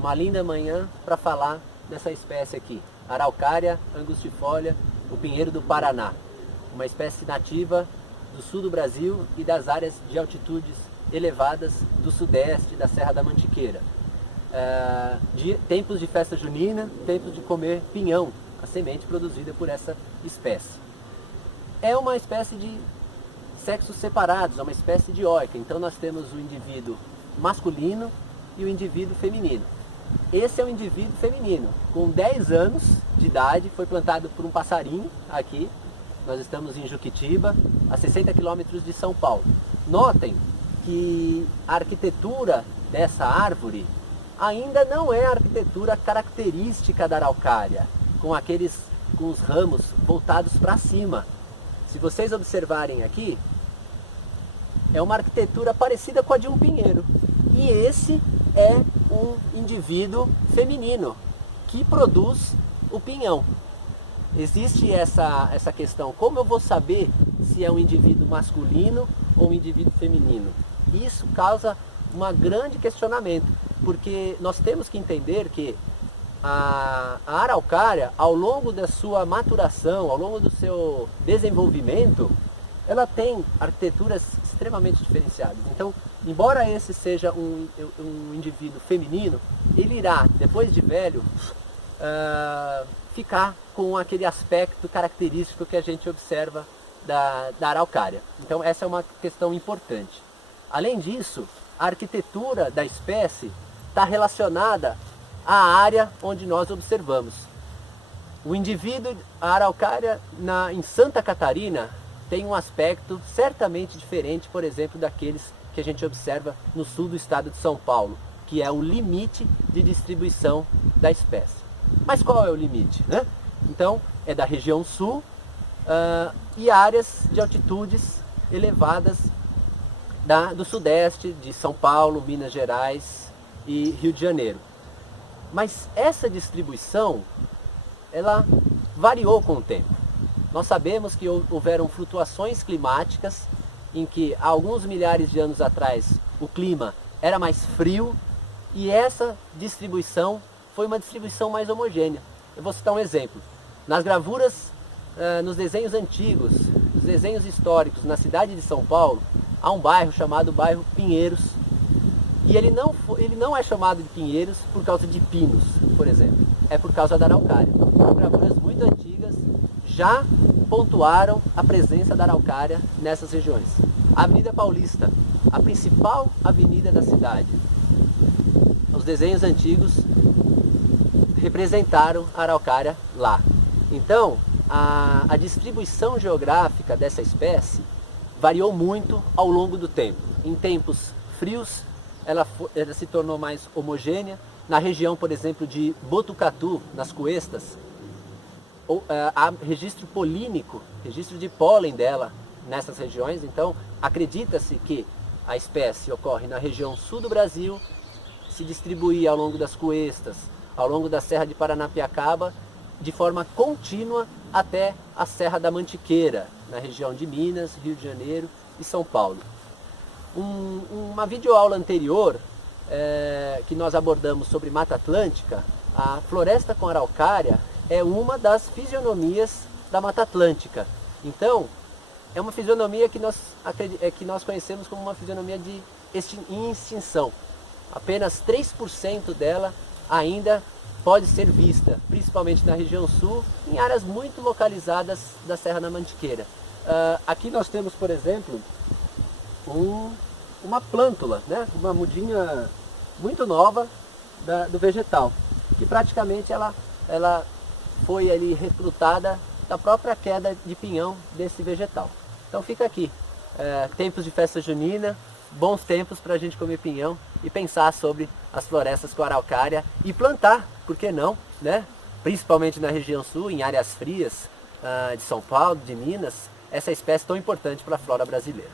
uma linda manhã para falar dessa espécie aqui, Araucária angustifolia, o pinheiro do Paraná, uma espécie nativa do sul do Brasil e das áreas de altitudes elevadas do sudeste, da Serra da Mantiqueira. De tempos de festa junina, tempos de comer pinhão, a semente produzida por essa espécie. É uma espécie de sexos separados, é uma espécie dioica, então nós temos o indivíduo masculino e o indivíduo feminino. Esse é o indivíduo feminino, com 10 anos de idade, foi plantado por um passarinho aqui. Nós estamos em Juquitiba, a 60 quilômetros de São Paulo. Notem que a arquitetura dessa árvore ainda não é a arquitetura característica da araucária, com os ramos voltados para cima. Se vocês observarem aqui, é uma arquitetura parecida com a de um pinheiro. E esse é um indivíduo feminino que produz o pinhão. Existe essa questão, como eu vou saber se é um indivíduo masculino ou um indivíduo feminino? Isso causa um grande questionamento, porque nós temos que entender que a araucária, ao longo da sua maturação, ao longo do seu desenvolvimento, ela tem arquiteturas extremamente diferenciadas. Então, embora esse seja um indivíduo feminino, ele irá, depois de velho, ficar com aquele aspecto característico que a gente observa da araucária. Então, essa é uma questão importante. Além disso, a arquitetura da espécie está relacionada à área onde nós observamos. O indivíduo, a araucária em Santa Catarina, tem um aspecto certamente diferente, por exemplo, daqueles que a gente observa no sul do estado de São Paulo, que é o limite de distribuição da espécie. Mas qual é o limite, né? Então, é da região sul e áreas de altitudes elevadas do sudeste, de São Paulo, Minas Gerais e Rio de Janeiro. Mas essa distribuição, ela variou com o tempo. Nós sabemos que houveram flutuações climáticas em que há alguns milhares de anos atrás o clima era mais frio e essa distribuição foi uma distribuição mais homogênea. Eu vou citar um exemplo. Nas gravuras, nos desenhos antigos, nos desenhos históricos na cidade de São Paulo, há um bairro chamado bairro Pinheiros. E ele não é chamado de Pinheiros por causa de pinos, por exemplo. É por causa da araucária. Gravuras muito antigas já pontuaram a presença da araucária nessas regiões. A Avenida Paulista, a principal avenida da cidade. Os desenhos antigos representaram a araucária lá. Então, a distribuição geográfica dessa espécie variou muito ao longo do tempo. Em tempos frios, ela se tornou mais homogênea. Na região, por exemplo, de Botucatu, nas Cuestas, há registro polínico, registro de pólen dela nessas regiões. Então, acredita-se que a espécie ocorre na região sul do Brasil, se distribui ao longo das Cuestas, ao longo da Serra de Paranapiacaba, de forma contínua até a Serra da Mantiqueira, na região de Minas, Rio de Janeiro e São Paulo. Uma videoaula anterior, que nós abordamos sobre Mata Atlântica, a floresta com araucária é uma das fisionomias da Mata Atlântica. Então, é uma fisionomia que nós conhecemos como uma fisionomia em extinção. Apenas 3% dela ainda pode ser vista, principalmente na região sul, em áreas muito localizadas da Serra da Mantiqueira. Aqui nós temos, por exemplo, uma plântula, né? Uma mudinha muito nova do vegetal, que praticamente ela foi ali recrutada da própria queda de pinhão desse vegetal. Então fica aqui, tempos de festa junina, bons tempos para a gente comer pinhão e pensar sobre as florestas com araucária e plantar, por que não, né? Principalmente na região sul, em áreas frias de São Paulo, de Minas, essa espécie tão importante para a flora brasileira.